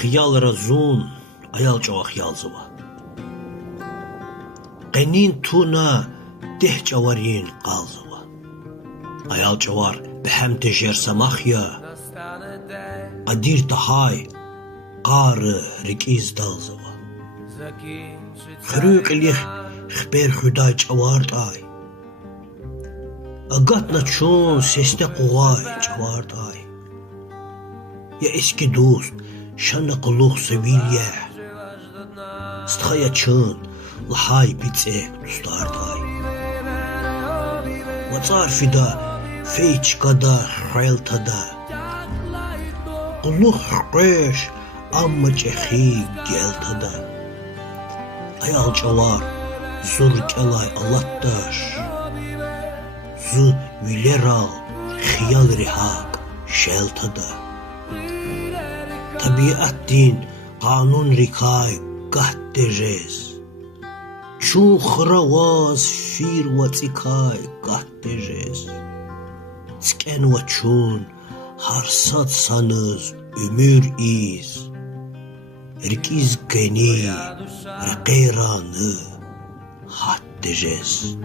خیال رزون ایال جوا خیال زوا قنین تونا ده جوارین قال زوا ایال جوار به هم تجر سماخیا قدیر تهای قار رکیز دال زوا خروق لیخ خبر خدای جوار تای اگات نچون سسته قوای جوار تای یا eski dost şanı quluq sevilye stxaya çın lahay bitsek dostarday vatsar fida feyçkada xayltada quluq qeş amma çexi geltada ayal çavar zur kelay allattaş zu vileral xiyal rihak şeltada طبیعت دین قانون ریکای قهد رز چون خرواز فیر و تیکای قهد رز تکن و چون هر صد سانز ömür iz erkiz geni reqeyranı had rez